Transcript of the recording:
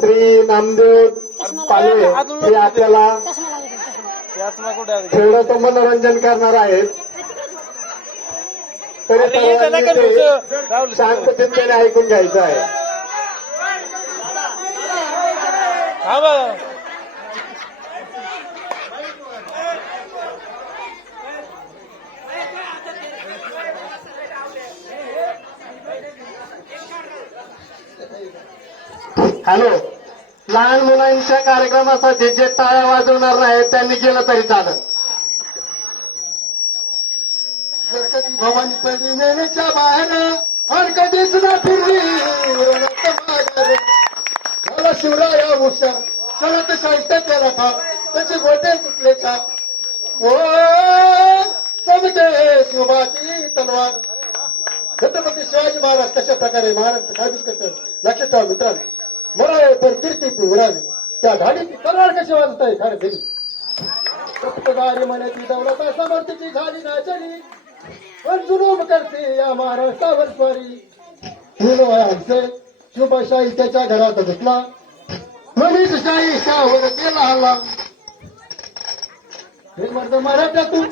श्री नामदेव पालवे हे आपल्याला? थोडंसं मनोरंजन करणार आहेत. तरी हे शांततेने ऐकून घ्यायचं आहे. हा बा हॅलो? लहान मुलांच्या कार्यक्रमासाठी जे टाळ्या वाजवणार नाही त्यांनी केलं तरी चालत जर कधी भवानी पडली नेहमीच्या बाहेर हर कधीच ना फिरली. झाला शिवराया हुशार. चलत साहित्य त्याला खा त्याचे गोटे तुटले का हो समजे शिवबाची तलवार. छत्रपती शिवाजी महाराज कशा प्रकारे महाराष्ट्र काय करतात लक्षात ठेवा मित्रांनो. मराळे तर कीर्ती उरावी त्या झाडीची तलवार कशी वाजत आहे खरं तरी सप्तगारी मनाची दौलत समर्थीची झाली नाचली पण जुलूम करते या महाराष्ट्रावर स्वारी. हिरो आहे आमचे. शुभशाही त्याच्या घरात घुसला मनीषशाही शाहवर केला हल्ला. हे मर्द मराठ्यातून